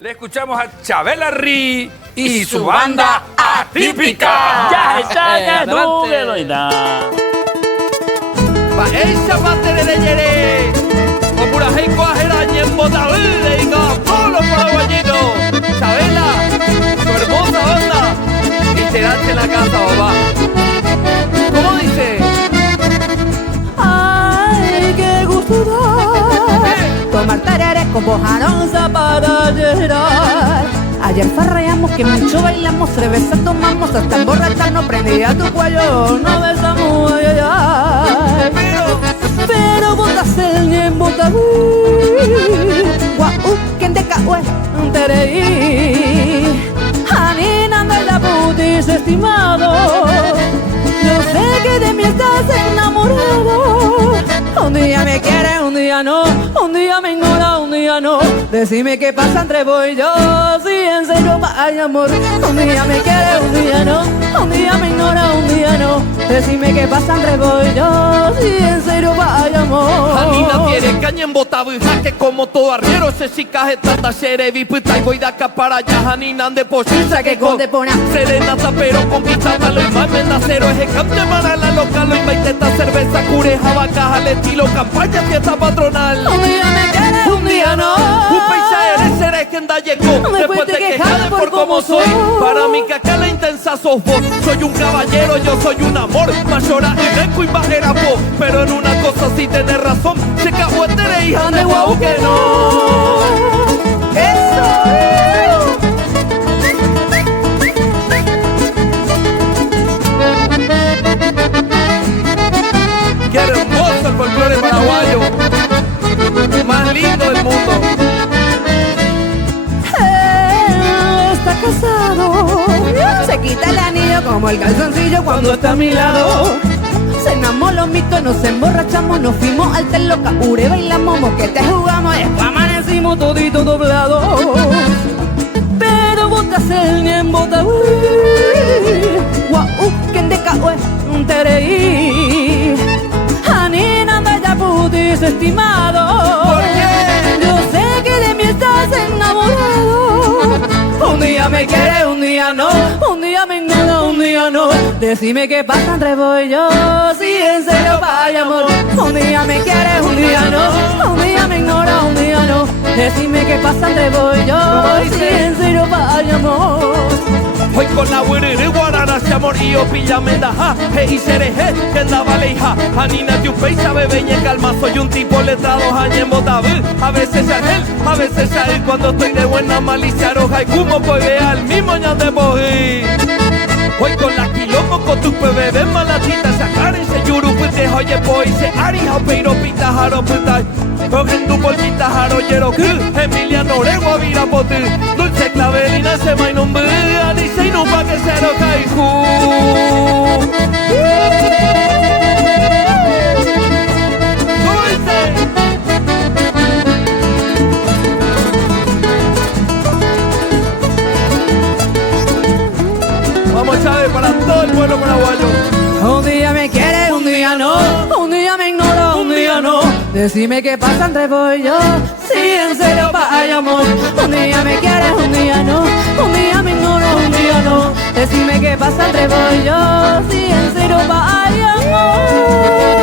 Le escuchamos a Chabela Ri y su banda Atípica. Ya está, no me doy nada. Pa esa materere, como una heico ajeraña en Botabile y Gapolo paraguayito. Chabela, tu hermosa banda, y te daste la casa, papá. ¿Cómo dice? Ay, qué gusto da tomar tereré con bojaronza para llorar. Ayer farreamos que mucho bailamos, cerveza tomamos hasta emborracharnos, prendía tu cuello, no besamos, ay, ay, ay. Pero botas el ñen botabí, guau, quien te caue, tereí. Anina anda la putis estimado, yo sé que de mí estás enamorado. Un día me quiere, un día no, un día me ignora, un día no. Decime qué pasa entre vos y yo, si en serio hay amor. Un día me quiere, un día no, un día me ignora, un día no. Decime qué pasa entre vos y yo, si en serio hay amor. Anina tiene caña en botado y jaque como todo arriero. Se si caje tanta xerevi, puta y voy de acá para allá. Anina ande pochisa que con depona serenata pero conquistátalo y más mendacero. Es el cante para la local, lo invite esta cerveza, cureja, vacaja, al estilo campaña, fiesta patronal. Un día me quiere, un día no. Un paisaje seré que anda llegó. Después te quejas por cómo soy. Para mí que acá la intensa sos vos. Soy un caballero, yo soy un amor. Mayora y blanco y bajera vos. Pero en una cosa sí tenés razón. Se cagó este hija de guau que no. Qué hermoso el folclore paraguayo, más lindo del mundo. Él está casado, se quita el anillo como el calzoncillo cuando está a mi lado. Cenamos los mitos, nos emborrachamos, nos fuimos al Teloca, Ure, bailamos, moquete jugamos, después amanecimos toditos doblados. Pero botas el ñen bota, guau, quien de caue, un tereí. Anina bella putis estimado, ¿Por qué? yo sé que de mí estás enamorado. Un día me quiere, un día no, un día me ignora, un día no. Decime qué pasa entre vos y yo, si en serio vaya amor. Un día me quiere, un día no, un día me ignora, un día no. Decime qué pasa entre vos y yo, si en serio vaya amor. Hoy con la huiriri guarana se amorío pillamenda ja, he y cereje, que andaba leija. Anina de un peisa bebeña en calma, soy un tipo letrado, aña en botabil. A veces ya él, a veces ya él, cuando estoy de buena malicia roja y como pues vea el mismo ña de bojí. Hoy con la quilombo con tu bebé malatita, sacar ese yuru pute, oye boy, se arija pero pita jaro puta. Cogen tu polvita jaro yero que Emiliano Oregua vira pote, dulce clavelina se mainombe, dice y no pa' que se lo caigu. Vamos Chávez para todo el pueblo paraguayo. Un día me quiere, un día no, un día me ignora, un día no. Decime qué pasa entre vos y yo, si en serio vaya amor. Un día me quiere, un día no, un día me ignora, un día no. Decime qué pasa entre vos y yo, si en serio vaya amor.